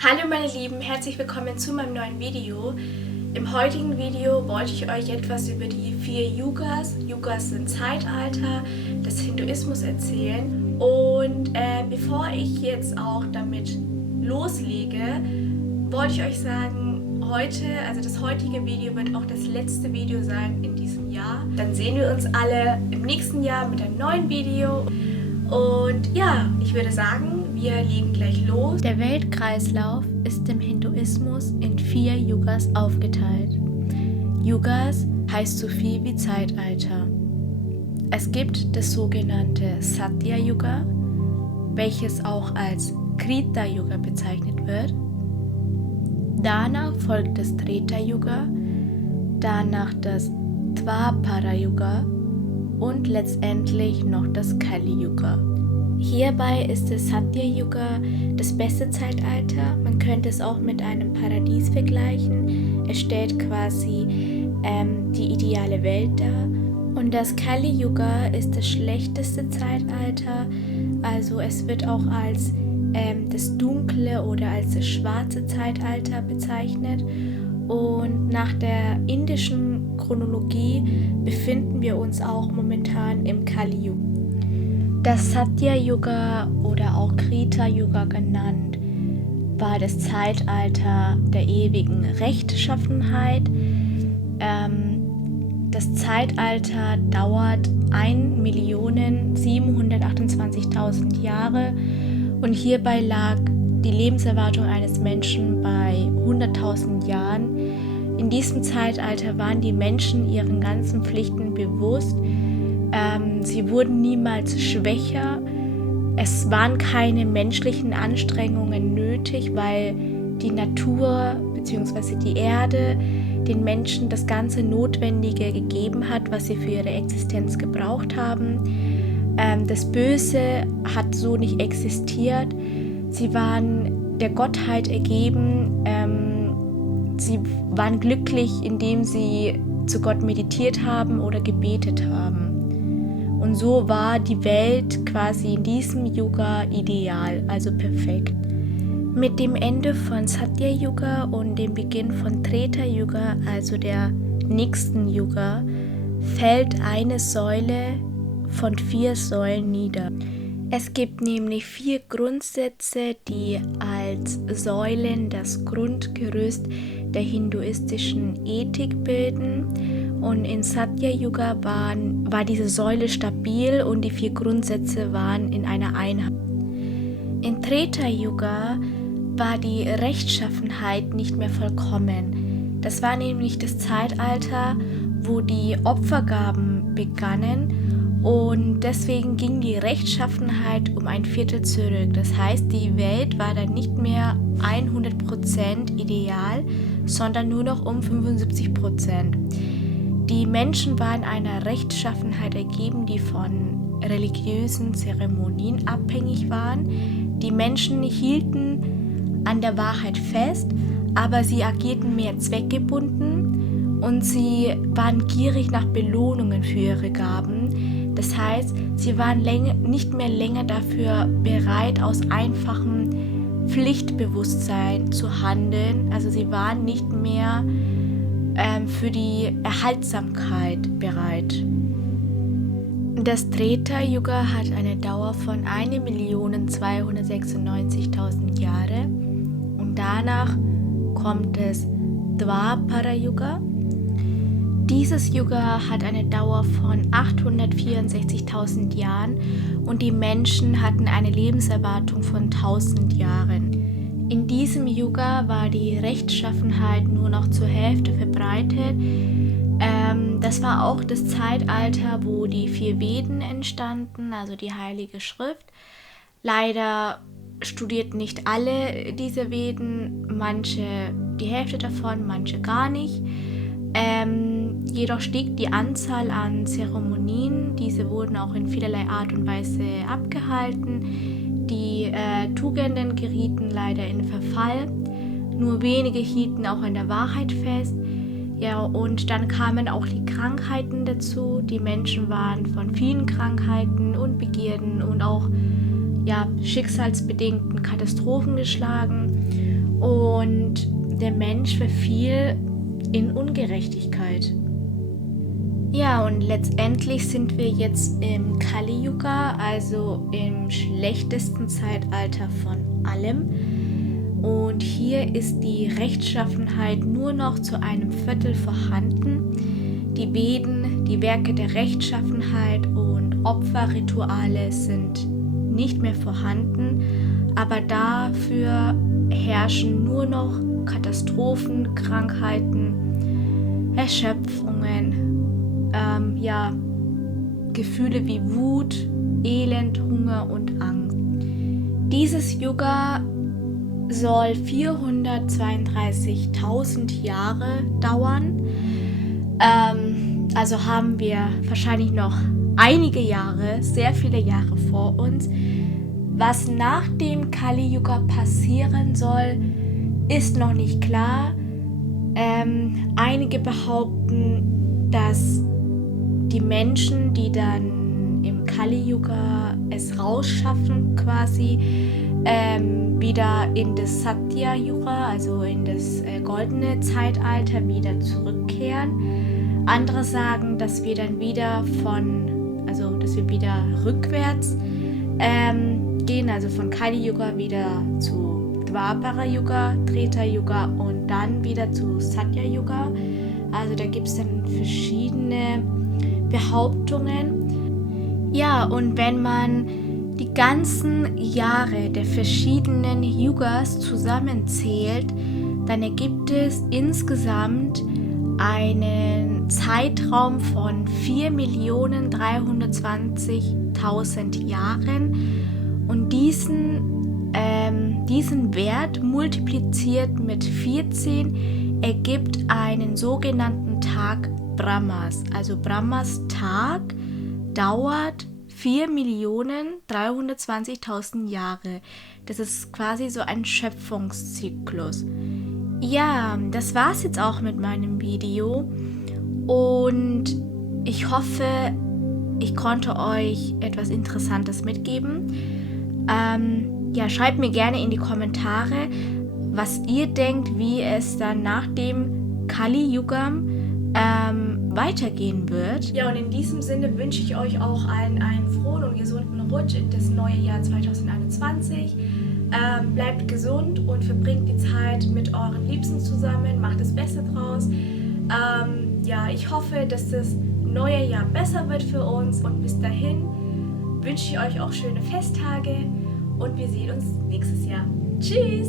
Hallo meine Lieben, herzlich willkommen zu meinem neuen Video. Im heutigen Video wollte ich euch etwas über die 4 Yugas sind Zeitalter des Hinduismus erzählen. Und bevor ich jetzt auch damit loslege, wollte ich euch sagen, das heutige Video wird auch das letzte Video sein in diesem Jahr. Dann sehen wir uns alle im nächsten Jahr mit einem neuen Video. Und ja, ich würde sagen, wir legen gleich los. Der Weltkreislauf ist im Hinduismus in 4 Yugas aufgeteilt. Yugas heißt so viel wie Zeitalter. Es gibt das sogenannte Satya-Yuga, welches auch als Krita-Yuga bezeichnet wird. Danach folgt das Treta-Yuga, danach das Dwapara-Yuga und letztendlich noch das Kali-Yuga. Hierbei ist das Satya-Yuga das beste Zeitalter. Man könnte es auch mit einem Paradies vergleichen. Es stellt quasi die ideale Welt dar. Und das Kali-Yuga ist das schlechteste Zeitalter. Also es wird auch als das dunkle oder als das schwarze Zeitalter bezeichnet. Und nach der indischen Chronologie befinden wir uns auch momentan im Kali-Yuga. Das Satya-Yuga oder auch Krita-Yuga genannt, war das Zeitalter der ewigen Rechtschaffenheit. Das Zeitalter dauert 1.728.000 Jahre und hierbei lag die Lebenserwartung eines Menschen bei 100.000 Jahren. In diesem Zeitalter waren die Menschen ihren ganzen Pflichten bewusst. Sie wurden niemals schwächer. Es waren keine menschlichen Anstrengungen nötig, weil die Natur bzw. die Erde den Menschen das ganze Notwendige gegeben hat, was sie für ihre Existenz gebraucht haben. Das Böse hat so nicht existiert. Sie waren der Gottheit ergeben. Sie waren glücklich, indem sie zu Gott meditiert haben oder gebetet haben. Und so war die Welt quasi in diesem Yuga ideal, also perfekt. Mit dem Ende von Satya-Yuga und dem Beginn von Treta-Yuga, also der nächsten Yuga, fällt eine Säule von 4 Säulen nieder. Es gibt nämlich 4 Grundsätze, die als Säulen das Grundgerüst der hinduistischen Ethik bilden. Und in Satya-Yuga war diese Säule stabil und die 4 Grundsätze waren in einer Einheit. In Treta-Yuga war die Rechtschaffenheit nicht mehr vollkommen. Das war nämlich das Zeitalter, wo die Opfergaben begannen und deswegen ging die Rechtschaffenheit um ein Viertel zurück. Das heißt, die Welt war dann nicht mehr 100% ideal, sondern nur noch um 75%. Die Menschen waren einer Rechtschaffenheit ergeben, die von religiösen Zeremonien abhängig waren. Die Menschen hielten an der Wahrheit fest, aber sie agierten mehr zweckgebunden und sie waren gierig nach Belohnungen für ihre Gaben. Das heißt, sie waren nicht mehr länger dafür bereit, aus einfachem Pflichtbewusstsein zu handeln. Also sie waren nicht mehr für die Erhaltsamkeit bereit. Das Treta-Yuga hat eine Dauer von 1.296.000 Jahre und danach kommt das Dwapara-Yuga. Dieses Yuga hat eine Dauer von 864.000 Jahren und die Menschen hatten eine Lebenserwartung von 1000 Jahren. In diesem Yuga war die Rechtschaffenheit nur noch zur Hälfte verbreitet. Das war auch das Zeitalter, wo die 4 Veden entstanden, also die Heilige Schrift. Leider studierten nicht alle diese Veden, manche die Hälfte davon, manche gar nicht. Jedoch stieg die Anzahl an Zeremonien, diese wurden auch in vielerlei Art und Weise abgehalten. Die Tugenden gerieten leider in Verfall, nur wenige hielten auch an der Wahrheit fest. Ja, und dann kamen auch die Krankheiten dazu. Die Menschen waren von vielen Krankheiten und Begierden und auch schicksalsbedingten Katastrophen geschlagen. und der Mensch verfiel in Ungerechtigkeit. Ja, und letztendlich sind wir jetzt im Kali Yuga, also im schlechtesten Zeitalter von allem. Und hier ist die Rechtschaffenheit nur noch zu einem Viertel vorhanden. Die Veden, die Werke der Rechtschaffenheit und Opferrituale sind nicht mehr vorhanden, aber dafür herrschen nur noch Katastrophen, Krankheiten, Erschöpfungen, Gefühle wie Wut, Elend, Hunger und Angst. Dieses Yuga soll 432.000 Jahre dauern. Also haben wir wahrscheinlich noch einige Jahre, sehr viele Jahre vor uns. Was nach dem Kali Yuga passieren soll, ist noch nicht klar. Einige behaupten, dass die Menschen, die dann im Kali Yuga es rausschaffen, quasi wieder in das Satya Yuga, also in das goldene Zeitalter, wieder zurückkehren. Andere sagen, dass wir dann wieder dass wir wieder rückwärts gehen, also von Kali Yuga wieder zu Dwapara Yuga, Treta Yuga und dann wieder zu Satya Yuga. Also da gibt es dann verschiedene Behauptungen. Ja, und wenn man die ganzen Jahre der verschiedenen Yugas zusammenzählt, dann ergibt es insgesamt einen Zeitraum von 4.320.000 Jahren und diesen Wert multipliziert mit 14 ergibt einen sogenannten Tag Brahmas. Also Brahmas Tag dauert 4.320.000 Jahre. Das ist quasi so ein Schöpfungszyklus. Ja, das war's jetzt auch mit meinem Video und ich hoffe, ich konnte euch etwas Interessantes mitgeben. Schreibt mir gerne in die Kommentare, was ihr denkt, wie es dann nach dem Kali Yuga weitergehen wird. Ja, und in diesem Sinne wünsche ich euch auch allen einen frohen und gesunden Rutsch in das neue Jahr 2021. Bleibt gesund und verbringt die Zeit mit euren Liebsten zusammen, macht das Beste draus. Ich hoffe, dass das neue Jahr besser wird für uns und bis dahin wünsche ich euch auch schöne Festtage und wir sehen uns nächstes Jahr. Tschüss!